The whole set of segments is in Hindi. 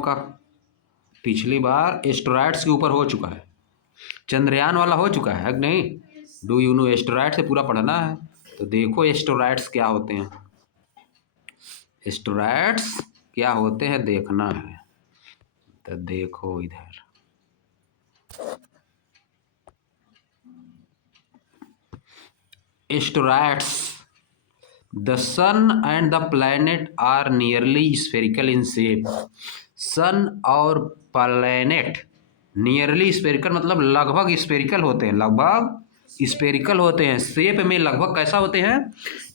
का पिछली बार एस्टेरॉइड्स के ऊपर हो चुका है, चंद्रयान वाला हो चुका है कि नहीं? डू यू नो एस्टेरॉइड से पूरा पढ़ना है। तो देखो एस्टेरॉइड्स क्या होते हैं, एस्टेरॉइड्स क्या होते हैं देखना है। तो देखो इधर asteroids, the sun and the planet are nearly spherical in shape. Sun और प्लैनेट नियरली स्फेरिकल मतलब लगभग स्फेरिकल होते हैं, लगभग स्फेरिकल होते हैं। शेप में लगभग कैसा होते हैं?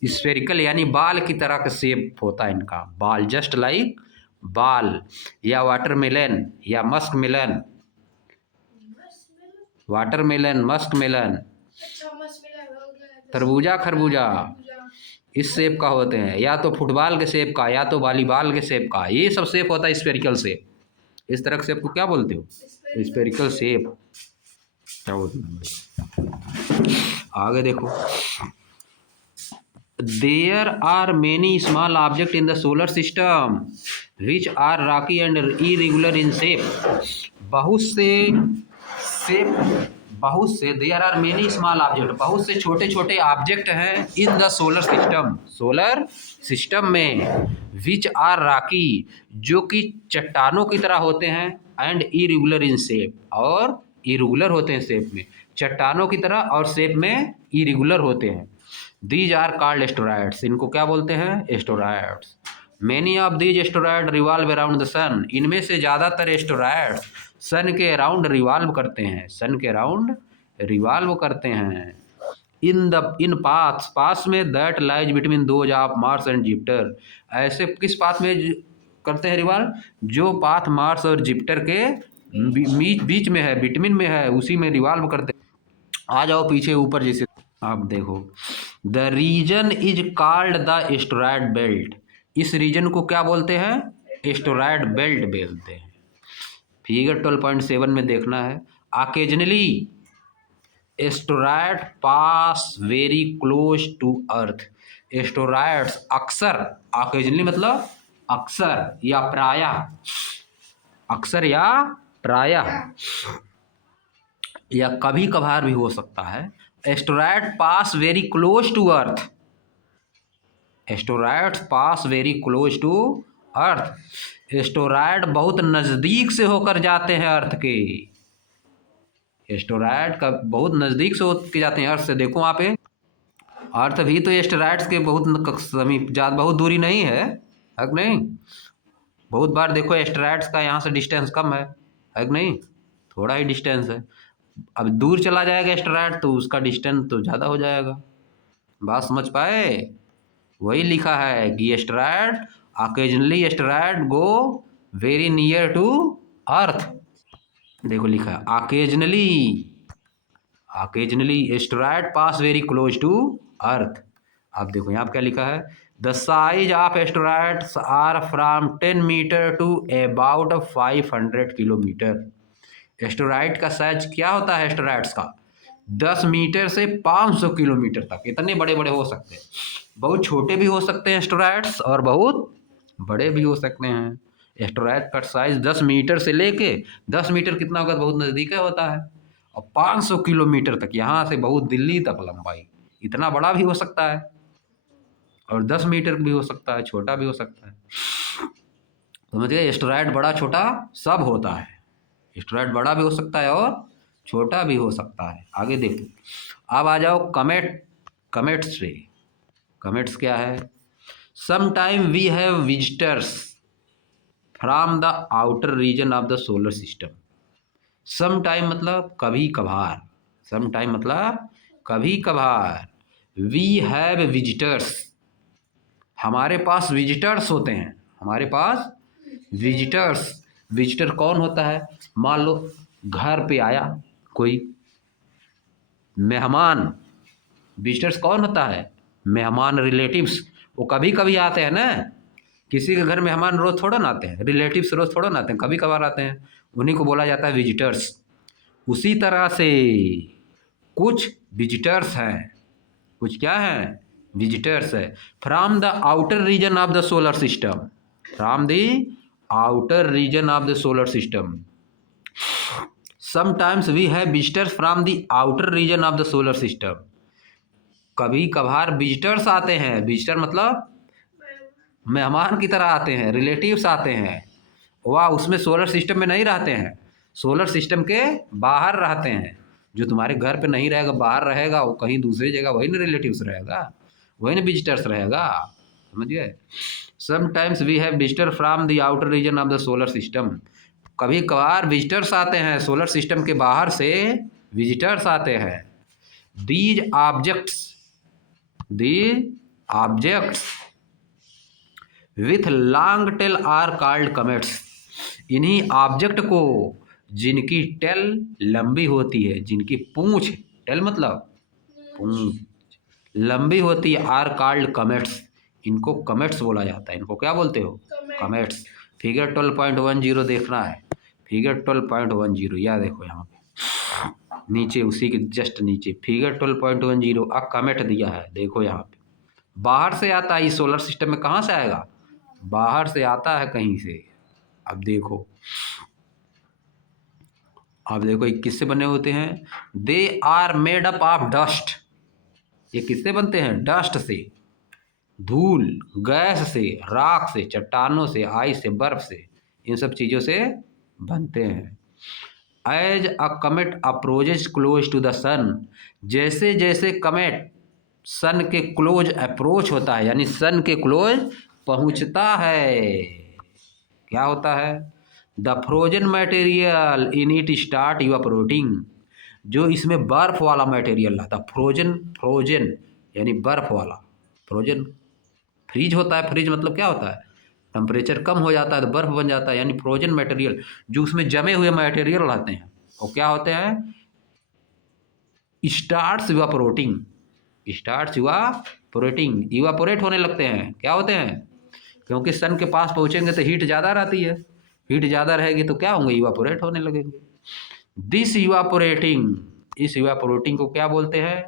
स्फेरिकल, यानी बाल की तरह का शेप होता है इनका, बाल, जस्ट लाइक बाल। या वाटरमेलन या musk melon, watermelon, musk melon, तरबूजा, खरबूजा, इस शेप का होते हैं। या तो फुटबॉल के शेप का, या तो वॉलीबॉल के शेप का, ये सब शेप होता है स्फेरिकल शेप। इस तरह के शेप को क्या बोलते हो? Spherical shape. क्या बोलते हैं? आगे देखो, there are many small object in the solar system which are rocky and irregular in shape. बहुत से there are many small object, बहुत से छोटे छोटे ऑब्जेक्ट हैं in the solar system, solar system में, विच आर रॉकी, जो कि चट्टानों की तरह होते हैं, एंड इरेगुलर इन शेप, और इरेगुलर होते हैं शेप में, चट्टानों की तरह और शेप में इरेगुलर होते हैं। दीज आर कॉल्ड एस्टेरॉइड्स, इनको क्या बोलते हैं? Asteroids. Many of these asteroid revolve around the sun, इनमें से ज़्यादातर एस्टेरॉइड्स सन के अराउंड रिवॉल्व करते हैं, सन के अराउंड रिवॉल्व करते हैं। इन पाथ्स में that lies between those of Mars and Jupiter, ऐसे किस पाथ में करते हैं रिवॉल्व? जो पाथ मार्स और जुपिटर के बीच में है, बिटवीन में है, उसी में रिवॉल्व करते हैं। आ जाओ पीछे ऊपर, जैसे आप देखो, the region is called the asteroid belt, इस रीजन को क्या बोलते हैं? एस्टेरॉयड बेल्ट बोलते हैं। फिगर 12.7 में देखना है, occasionally asteroid pass very close to Earth, asteroids अक्सर, ऑकेजनली मतलब अक्सर या प्रायः, अक्सर या प्रायः या कभी कभार भी हो सकता है। Asteroid pass very close to Earth, asteroid pass very close to Earth, asteroid बहुत नज़दीक से होकर जाते हैं अर्थ के, एस्टेरॉयड का बहुत नज़दीक से होकर जाते हैं अर्थ से। देखो वहाँ पे अर्थ भी तो एस्टेरॉयड्स के बहुत समीप, ज़्यादा बहुत दूरी नहीं है कि नहीं? बहुत बार देखो एस्टेरॉयड्स का यहाँ से डिस्टेंस कम है कि नहीं? थोड़ा ही डिस्टेंस है। अब दूर चला जाएगा एस्टेरॉयड तो उसका डिस्टेंस तो ज़्यादा हो जाएगा। बात समझ पाए? वही लिखा है कि asteroid, occasionally asteroid go very near to Earth. देखो लिखा है occasionally, occasionally asteroid pass very close to Earth. अब देखो यहाँ पे क्या लिखा है, the size of asteroids are from 10 metre to about 500 kilometre. Asteroid का साइज क्या होता है? एस्टेरॉयड्स का 10 मीटर से 500 किलोमीटर तक, इतने बड़े बड़े हो सकते हैं। बहुत छोटे भी हो सकते हैं एस्टेरॉयड्स और बहुत बड़े भी हो सकते हैं। एस्टेरॉयड का साइज 10 मीटर से लेके, 10 मीटर कितना होगा? बहुत नज़दीक होता है। और 500 किलोमीटर तक, यहाँ से बहुत दिल्ली तक लंबाई, इतना बड़ा भी हो सकता है, और 10 मीटर भी हो सकता है, छोटा भी हो सकता है। समझिए, एस्टेरॉयड बड़ा छोटा सब होता है, एस्टेरॉयड बड़ा भी हो सकता है और छोटा भी हो सकता है। आगे देखो, अब आ जाओ कमेट, कमेट्स पे। कमेट्स क्या है? Some time we have visitors from the outer region of the solar system. Some time मतलब कभी कभार, सम टाइम मतलब कभी कभार। वी हैव विजिटर्स, हमारे पास विजिटर्स होते हैं, हमारे पास विजिटर्स। विजिटर कौन होता है? मान लो घर पे आया कोई मेहमान, विजिटर्स कौन होता है? मेहमान, रिलेटिव्स। वो कभी कभी आते हैं ना, किसी के घर मेहमान रोज थोड़ा ना आते हैं, रिलेटिव्स रोज थोड़ा ना आते हैं, कभी कभार आते हैं, उन्हीं को बोला जाता है विजिटर्स। उसी तरह से कुछ विजिटर्स हैं, कुछ क्या हैं? विजिटर्स है। From the outer region of the solar system, from the outer region of the solar system. Sometimes we have visitors from the outer region of the solar system. कभी कभार विजिटर्स आते हैं, विजिटर मतलब मेहमान की तरह आते हैं, रिलेटिव्स आते हैं, वह उसमें सोलर सिस्टम में नहीं रहते हैं, सोलर सिस्टम के बाहर रहते हैं। जो तुम्हारे घर पे नहीं रहेगा, बाहर रहेगा, वो कहीं दूसरी जगह, वही ना रिलेटिव्स रहेगा, वही ना विजिटर्स रहेगा, समझिए। Sometimes we have visitor from the outer region of the solar system. कभी कभार विजिटर्स आते हैं, सोलर सिस्टम के बाहर से विजिटर्स आते हैं। These objects with long tail are called comets. इन्हीं ऑब्जेक्ट को जिनकी टेल लंबी होती है, जिनकी पूंछ, टेल मतलब पूंछ लंबी होती है, आर कॉल्ड कमेट्स, इनको कमेट्स बोला जाता है। इनको क्या बोलते हो? कमेट्स। फिगर 12.10 देखना है, फिगर 12.10, या देखो यहाँ पे नीचे, उसी के जस्ट नीचे फिगर 12.10 अ कमेट दिया है, देखो यहाँ पे। बाहर से आता है, इस सोलर सिस्टम में कहाँ से आएगा? बाहर से आता है कहीं से। अब देखो, ये किससे बने होते हैं? They are made up of dust. ये किससे बनते हैं? डस्ट से, धूल, गैस से, राख से, चट्टानों से, आइस से, बर्फ से, इन सब चीज़ों से बनते हैं। As a comet approaches close to the sun, जैसे जैसे कमेट सन के क्लोज अप्रोच होता है, यानी सन के क्लोज पहुंचता है, क्या होता है? The frozen material in it start evaporating. जो इसमें बर्फ वाला मटेरियल रहता, फ्रोजन यानी बर्फ वाला, फ्रोजन फ्रीज होता है, फ्रीज मतलब क्या होता है? टेम्परेचर कम हो जाता है तो बर्फ बन जाता है, यानी फ्रोजन मटेरियल, जो उसमें जमे हुए मटेरियल रहते हैं वो क्या होते हैं? Starts evaporating, starts evaporating, evaporate होने लगते हैं। क्या होते हैं? क्योंकि सन के पास पहुंचेंगे तो हीट ज़्यादा रहती है, हीट ज़्यादा रहेगी तो क्या होंगे? इवापोरेट होने लगेंगे। दिस इवापोरेटिंग, इस इवापोरेटिंग को क्या बोलते हैं?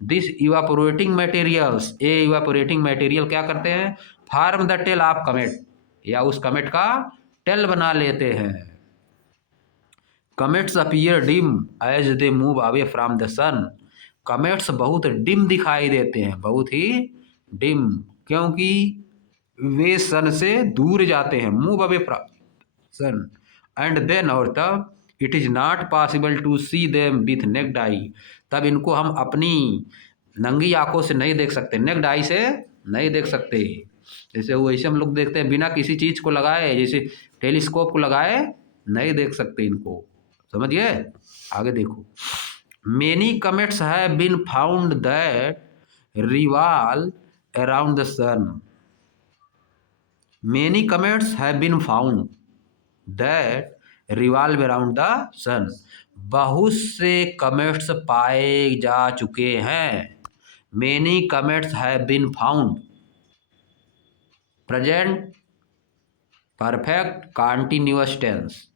दिस इवापोरेटिंग मटेरियल्स, ये इवापोरेटिंग मटेरियल क्या करते हैं? Form the tail of comet, या उस कमेट का टेल बना लेते हैं। Comets appear dim as they move away from the sun. Comets बहुत डिम दिखाई देते हैं, बहुत ही डिम, क्योंकि वे सन से दूर जाते हैं, move away from sun, and then, और तब it is not possible to see them with naked eye, तब इनको हम अपनी नंगी आंखों से नहीं देख सकते, नेक्ड आई से नहीं देख सकते। जैसे वैसे हम लोग देखते हैं बिना किसी चीज़ को लगाए, जैसे टेलीस्कोप को लगाए नहीं देख सकते इनको, समझिए। आगे देखो, many comets have been found that revolve around the sun. Many comets have been found that revolve around the sun. बहुत से कमेट्स पाए जा चुके हैं। Many comets have been found, present perfect continuous tense,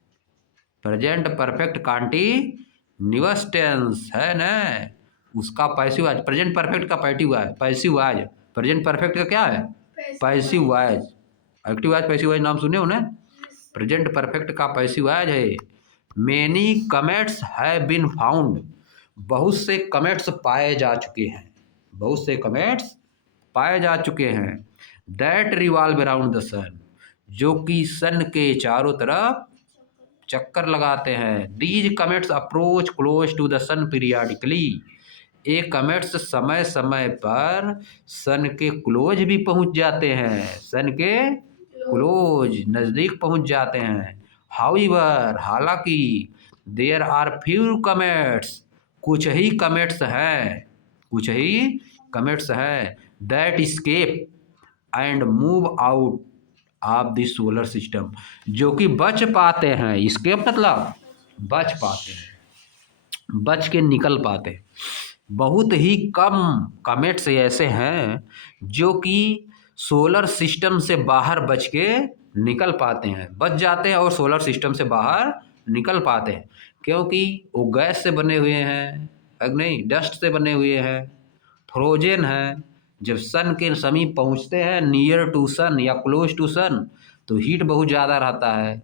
present perfect continuous tense है ना, उसका पैसिव वॉइस, प्रेजेंट परफेक्ट का पैसिव वॉइस, प्रेजेंट परफेक्ट का क्या है? Passive voice. Active voice, passive voice नाम सुने हो ना? प्रेजेंट परफेक्ट का पैसिव वॉइस है। Many comets have been found, बहुत से कमेट्स पाए जा चुके हैं, बहुत से कमेट्स पाए जा चुके हैं। That revolve around the sun, जो कि सन के चारों तरफ चक्कर लगाते हैं। These comets approach close to the sun periodically, ये कमेट्स समय समय पर सन के क्लोज भी पहुंच जाते हैं, सन के क्लोज, नज़दीक पहुंच जाते हैं। हाउएवर, हालांकि, देयर आर फ्यू कमेट्स, कुछ ही कमेट्स हैं, कुछ ही कमेट्स हैं, that escape and move out of the solar system, जो कि बच पाते हैं। स्केप मतलब बच पाते हैं, बच के निकल पाते हैं। बहुत ही कम कमेट्स ऐसे हैं जो कि सोलर सिस्टम से बाहर बच के निकल पाते हैं, बच जाते हैं और सोलर सिस्टम से बाहर निकल पाते हैं, क्योंकि वो गैस से बने हुए हैं, नहीं, डस्ट से बने हुए हैं, फ्रोजन है। जब सन के समीप पहुंचते हैं, नियर टू सन या क्लोज टू सन, तो हीट बहुत ज़्यादा रहता है,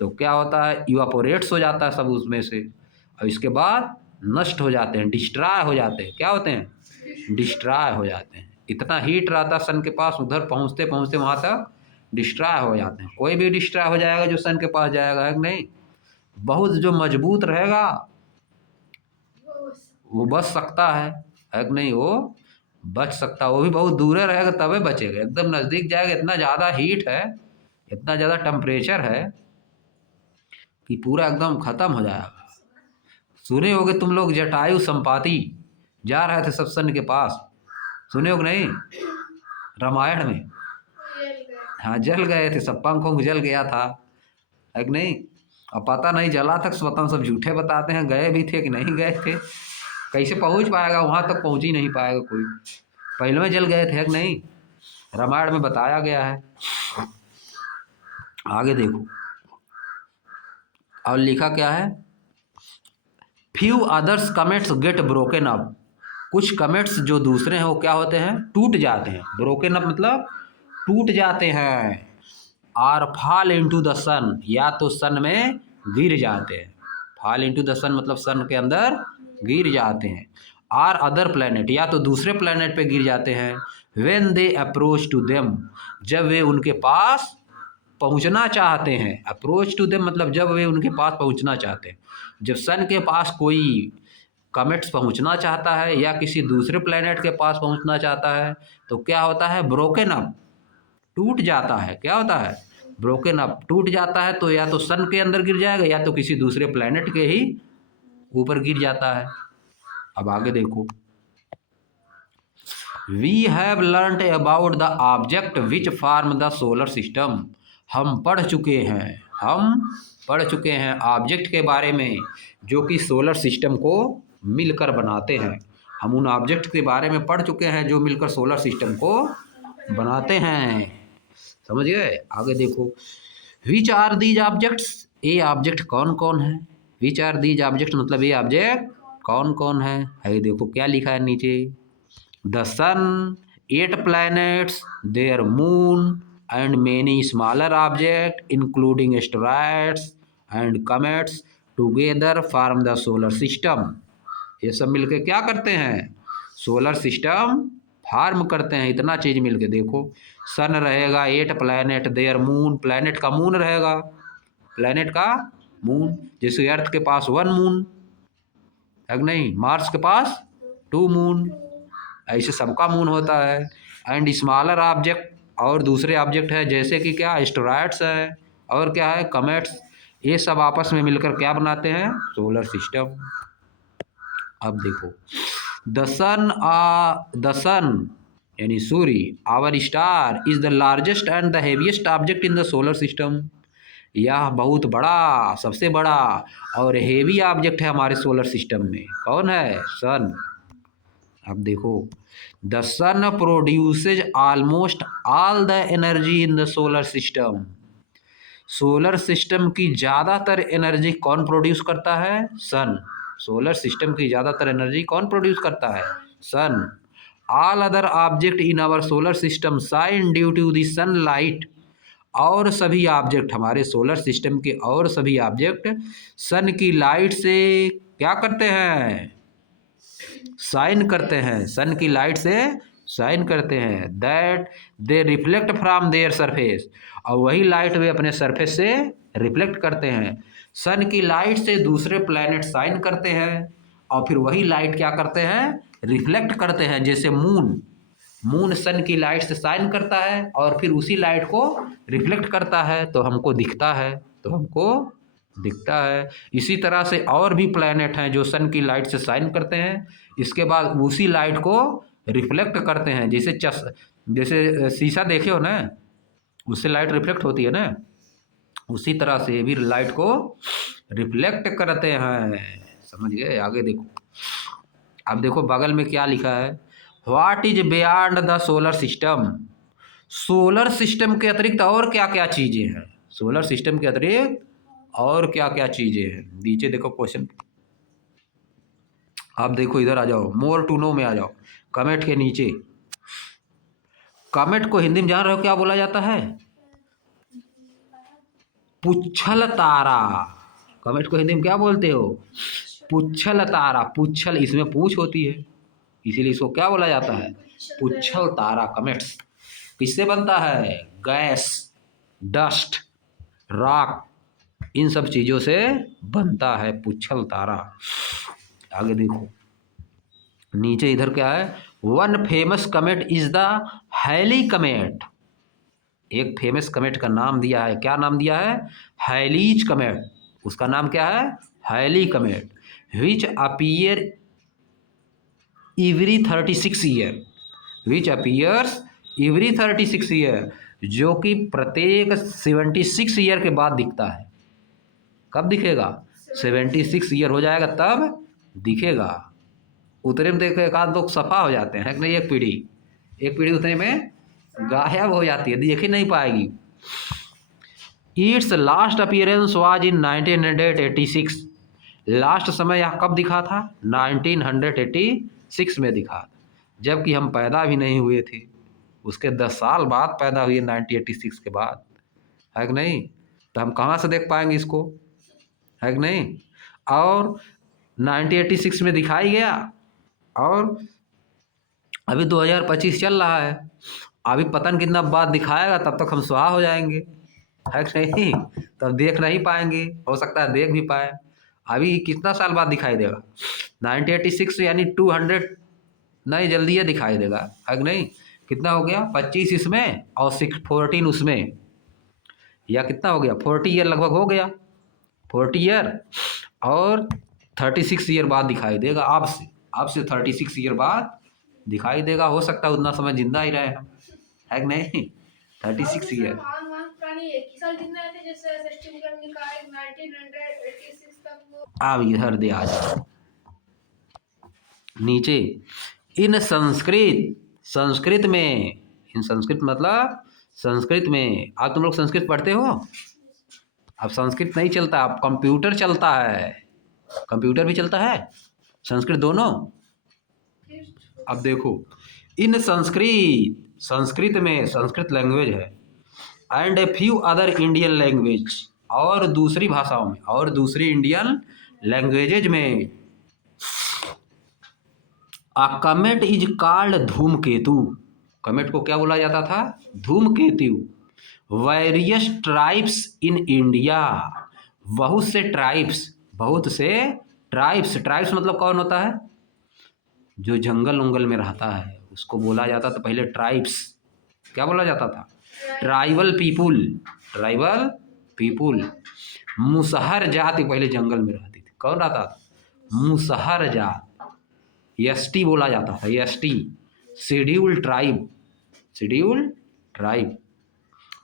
तो क्या होता है, इवापोरेट्स हो जाता है सब उसमें से, और इसके बाद नष्ट हो जाते हैं, डिस्ट्रॉय हो जाते हैं। क्या होते हैं? डिस्ट्रॉय हो जाते हैं। इतना हीट रहता है सन के पास, उधर पहुँचते पहुँचते वहाँ तक डिस्ट्रॉय हो जाते हैं। कोई भी डिस्ट्रॉय हो जाएगा जो सन के पास जाएगा, है कि नहीं? बहुत जो मजबूत रहेगा वो बच सकता है कि नहीं? वो बच सकता है, वो भी बहुत दूर रहेगा तबे बचेगा। एकदम नज़दीक जाएगा, इतना ज़्यादा हीट है, इतना ज़्यादा टेम्परेचर है कि पूरा एकदम ख़त्म हो जाएगा। सुने होगे तुम लोग, जटायु संपाति जा रहे थे सब सन के पास, सुने हो कि नहीं? रामायण में। हाँ, जल गए थे सब, पंख उंख जल गया था, है कि नहीं? अब पता नहीं जला तक स्वतंत्र सब झूठे बताते हैं, गए भी थे कि नहीं गए थे। कैसे पहुंच पाएगा वहां तक? पहुंच ही नहीं पाएगा कोई। पहले में जल गए थे, है कि नहीं? रामायण में बताया गया है। आगे देखो और लिखा क्या है, few others comets get broken up. कुछ कमेट्स जो दूसरे हैं वो क्या होते हैं? टूट जाते हैं। ब्रोकन अप मतलब टूट जाते हैं। आर फॉल इनटू द सन, या तो सन में गिर जाते हैं। फॉल इनटू द सन मतलब सन के अंदर गिर जाते हैं। आर अदर प्लैनेट, या तो दूसरे प्लैनेट पे गिर जाते हैं। When they approach to them, जब वे उनके पास पहुंचना चाहते हैं। अप्रोच टू देम मतलब जब वे उनके पास पहुंचना चाहते हैं। जब सन के पास कोई कमेट्स पहुंचना चाहता है या किसी दूसरे प्लैनेट के पास पहुंचना चाहता है तो क्या होता है? ब्रोकन अप, टूट जाता है। क्या होता है? ब्रोकन अप, टूट जाता है। तो या तो सन के अंदर गिर जाएगा या तो किसी दूसरे प्लैनेट के ही ऊपर गिर जाता है। अब आगे देखो, we have learned about the object which form the solar system. हम पढ़ चुके हैं ऑब्जेक्ट के बारे में जो कि सोलर सिस्टम को मिलकर बनाते हैं। हम उन ऑब्जेक्ट के बारे में पढ़ चुके हैं जो मिलकर सोलर सिस्टम को बनाते हैं। समझ गए? आगे देखो, विच आर दीज ऑब्जेक्ट्स, ये ऑब्जेक्ट कौन कौन है? विच आर दीज ऑब्जेक्ट मतलब ये ऑब्जेक्ट कौन कौन है? देखो क्या लिखा है नीचे, the sun, 8 planets, their moon and many smaller objects including asteroids and comets together form the solar system। ये सब मिलके क्या करते हैं? सोलर सिस्टम फॉर्म करते हैं। इतना चीज मिलके देखो, सन रहेगा, 8 प्लैनेट, देयर मून, प्लैनेट का मून रहेगा, प्लैनेट का मून। जैसे अर्थ के पास 1 मून है कि नहीं, मार्स के पास 2 मून, ऐसे सबका मून होता है। एंड स्मॉलर ऑब्जेक्ट, और दूसरे ऑब्जेक्ट है जैसे कि क्या, एस्टेरॉयड्स है, और क्या है, कमेट्स। ये सब आपस में मिलकर क्या बनाते हैं? Solar system. अब देखो, द सन यानी सूर्य, our star, is the largest and the heaviest object in the solar system. यह बहुत बड़ा, सबसे बड़ा और हेवी ऑब्जेक्ट है हमारे सोलर सिस्टम में। कौन है? सन। अब देखो, the sun produces almost all the energy in the solar system. Solar system की ज़्यादातर एनर्जी कौन प्रोड्यूस करता है? सन। सोलर सिस्टम की ज़्यादातर एनर्जी कौन प्रोड्यूस करता है? Sun. All other object in our solar system shine due to the sunlight. और सभी ऑब्जेक्ट, हमारे सोलर सिस्टम के और सभी ऑब्जेक्ट सन की लाइट से क्या करते हैं? शाइन करते हैं। सन की लाइट से शाइन करते हैं। That they reflect from their surface, और वही लाइट वे अपने सरफेस से रिफ्लेक्ट करते हैं। सन की लाइट से दूसरे प्लैनेट शाइन करते हैं और फिर वही लाइट क्या करते हैं? रिफ्लेक्ट करते हैं। जैसे मून सन की लाइट से शाइन करता है और फिर उसी लाइट को रिफ्लेक्ट करता है तो हमको दिखता है। इसी तरह से और भी प्लैनेट हैं जो सन की लाइट से शाइन करते हैं, इसके बाद उसी लाइट को रिफ्लेक्ट करते हैं। जैसे शीशा देखे हो ना, उससे लाइट रिफ्लेक्ट होती है ना, उसी तरह से भी लाइट को रिफ्लेक्ट करते हैं। समझ गए? आगे देखो, अब देखो बगल में क्या लिखा है, what is beyond the solar system. Solar system के अतिरिक्त और क्या क्या चीजें हैं? सोलर सिस्टम के अतिरिक्त और क्या क्या चीजें हैं? नीचे देखो क्वेश्चन, आप देखो इधर आ जाओ, मोर टू नो में आ जाओ, कमेट के नीचे। कमेट को हिंदी में जान रहे हो क्या बोला जाता है? पुच्छल तारा, कमेट को हिंदी में क्या बोलते हो? पुच्छल तारा। पुच्छल, इसमें पूछ होती है, इसीलिए इसको क्या बोला जाता है? पुच्छल तारा। कमेट्स किससे बनता है? गैस, डस्ट, रॉक, इन सब चीजों से बनता है पुच्छल तारा। आगे देखो, नीचे इधर क्या है? One famous comet is the Halley comet. एक फेमस कमेट का नाम दिया है, क्या नाम दिया है? हैलीज कमेट। उसका नाम क्या है? हैली कमेट। विच अपीयर एवरी 36 ईयर, विच अपीयर्स एवरी 36 ईयर, जो कि प्रत्येक 76 ईयर के बाद दिखता है। कब दिखेगा? 76 ईयर हो जाएगा तब दिखेगा। उतने में देखो एक आध लोग सफा हो जाते हैं, नहीं? एक पीढ़ी उतने में गायब हो जाती है, देख ही नहीं पाएगी। It's last appearance was in 1986। Last समय यह कब दिखा था? 1986 में दिखा, जबकि हम पैदा भी नहीं हुए थे। उसके 10 साल बाद पैदा हुए, 1986 के बाद, है कि नहीं? तो हम कहाँ से देख पाएंगे इसको, है कि नहीं? और 1986 में दिखाई गया, और अभी 2025 चल रहा है, अभी पता नहीं कितना बाद दिखाएगा, तब तक हम स्वाहा हो जाएंगे, है कि नहीं? तब देख नहीं पाएंगे, हो सकता है देख भी पाए। अभी कितना साल बाद दिखाई देगा? 1986 यानी 200 नहीं, जल्दी ये दिखाई देगा, है कि नहीं? कितना हो गया? 25 इसमें और 14 उसमें, या कितना हो गया? 40 ईयर लगभग हो गया, 40 ईयर और 36 ईयर बाद दिखाई देगा। अब से 36 ईयर बाद दिखाई देगा। हो सकता है उतना समय जिंदा ही रहे हम, है कि नहीं? 36 ईयर। अब इधर दे आ जाओ नीचे। इन संस्कृत में, इन संस्कृत मतलब संस्कृत में, आप तुम लोग संस्कृत पढ़ते हो? अब संस्कृत नहीं चलता, अब कंप्यूटर चलता है। कंप्यूटर भी चलता है, संस्कृत दोनों। अब देखो, इन संस्कृत में, संस्कृत लैंग्वेज है, and a few other Indian language, और दूसरी भाषाओं में, और दूसरी इंडियन लैंग्वेजेज में, अ कमेट इज कॉल्ड धूमकेतु। कमेट को क्या बोला जाता था? धूमकेतु। वेरियस ट्राइब्स इन इंडिया, बहुत से ट्राइब्स, बहुत से ट्राइब्स। ट्राइब्स मतलब कौन होता है? जो जंगल उंगल में रहता है उसको बोला जाता था पहले ट्राइब्स। क्या बोला जाता था? Tribal people, tribal people. Musahar जाति पहले जंगल में रहती थी। कौन रहता था? मुसहर जात। एसटी बोला जाता था, ST, schedule tribe, schedule tribe.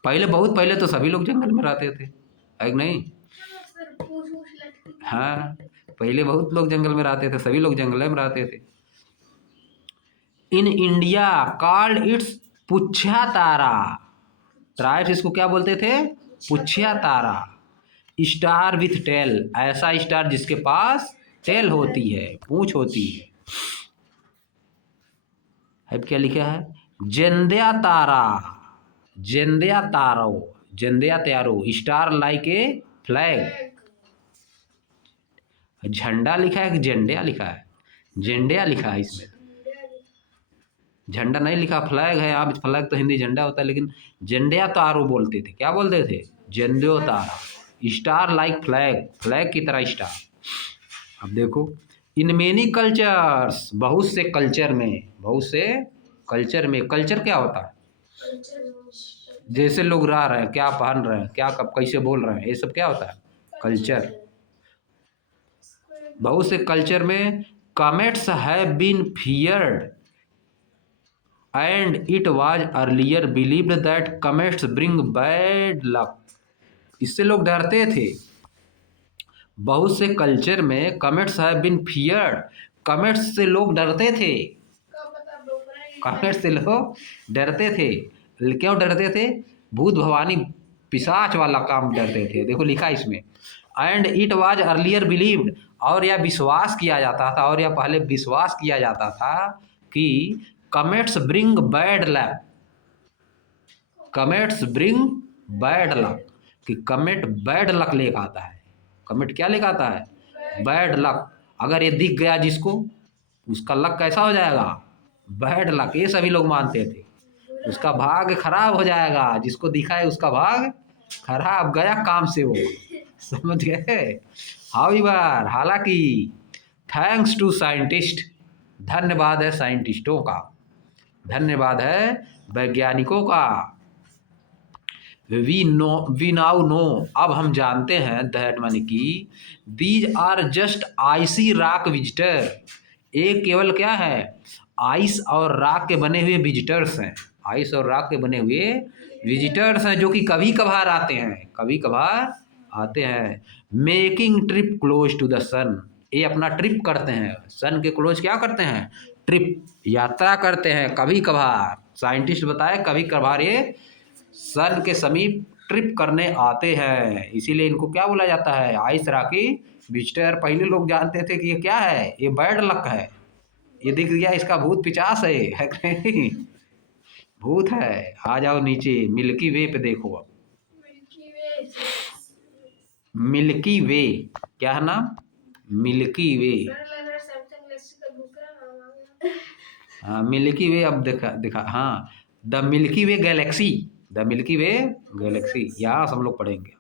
पहले, बहुत पहले तो सभी लोग जंगल में रहते थे, है कि नहीं? हाँ, पहले बहुत लोग जंगल में रहते थे, सभी लोग जंगल में रहते थे। इन इंडिया कॉल्ड इट्स पुच्छा तारा। ट्राइब्स इसको क्या बोलते थे? पुच्छा तारा। स्टार विथ टेल, ऐसा स्टार जिसके पास टेल होती है, पूंछ होती है। अब क्या लिखा है? जेंदिया तारा, जेंदिया तारो, जेंदिया तारो, स्टार लाइक ए फ्लैग। झंडा लिखा है कि झंडिया लिखा है? झंडिया लिखा है इसमें, झंडा नहीं लिखा, फ्लैग है। आप फ्लैग तो हिंदी झंडा होता है, लेकिन झंडिया तारो बोलते थे। क्या बोलते थे? झंडियो तारा। स्टार लाइक फ्लैग, फ्लैग की तरह स्टार। अब देखो, इन मेनी कल्चर्स, बहुत से कल्चर में, बहुत से कल्चर में। कल्चर क्या होता है? जैसे लोग रह रहे हैं, क्या पहन रहे हैं, क्या कब कैसे बोल रहे हैं, ये सब क्या होता है? कल्चर। बहुत से कल्चर में comets have been feared and it was earlier believed that comets bring bad luck. इससे लोग डरते थे। बहुत से कल्चर में comets have been feared, comets से लोग डरते थे, कमेट्स से लोग डरते थे। क्यों डरते थे? भूत भवानी पिशाच वाला काम डरते थे। देखो लिखा इसमें, and it was earlier believed, और यह विश्वास किया जाता था, और यह पहले विश्वास किया जाता था कि comets bring bad luck, comets bring bad luck, कि कमेट बैड लक लेकर आता है। कमेट क्या लेकर आता है? Bad luck. अगर ये दिख गया जिसको, उसका लक कैसा हो जाएगा? Bad luck. ये सभी लोग मानते थे उसका भाग खराब हो जाएगा, जिसको दिखा है उसका भाग खराब, गया काम से वो। समझ गए? हाउएवर, हालांकि थैंक्स टू साइंटिस्ट, धन्यवाद है साइंटिस्टों का, धन्यवाद है वैज्ञानिकों का। वी नाउ नो, अब हम जानते हैं, दैट माने कि these are just icy rock visitor, ये केवल क्या है? आइस और रॉक के बने हुए विजिटर्स हैं। आइस और रॉक के बने हुए विजिटर्स हैं जो कि कभी कभार आते हैं, कभी कभार आते हैं। Making trip close to the sun, ये अपना ट्रिप करते हैं, सन के क्लोज क्या करते हैं? ट्रिप, यात्रा करते हैं कभी कभार। साइंटिस्ट बताए कभी कभार ये सन के समीप ट्रिप करने आते हैं, इसीलिए इनको क्या बोला जाता है? Ice Rocky visitor. पहले लोग जानते थे कि ये क्या है? ये बैड लक है, ये दिख गया इसका भूत पिचास है कि नहीं? भूत है। आ जाओ नीचे, मिल्की वे पे देखो। अब मिल्की वे क्या है नाम? मिल्की वे। हाँ मिल्की वे, अब दिखा दिखा, हाँ the milky way Galaxy, the milky way Galaxy, यहाँ सब लोग पढ़ेंगे।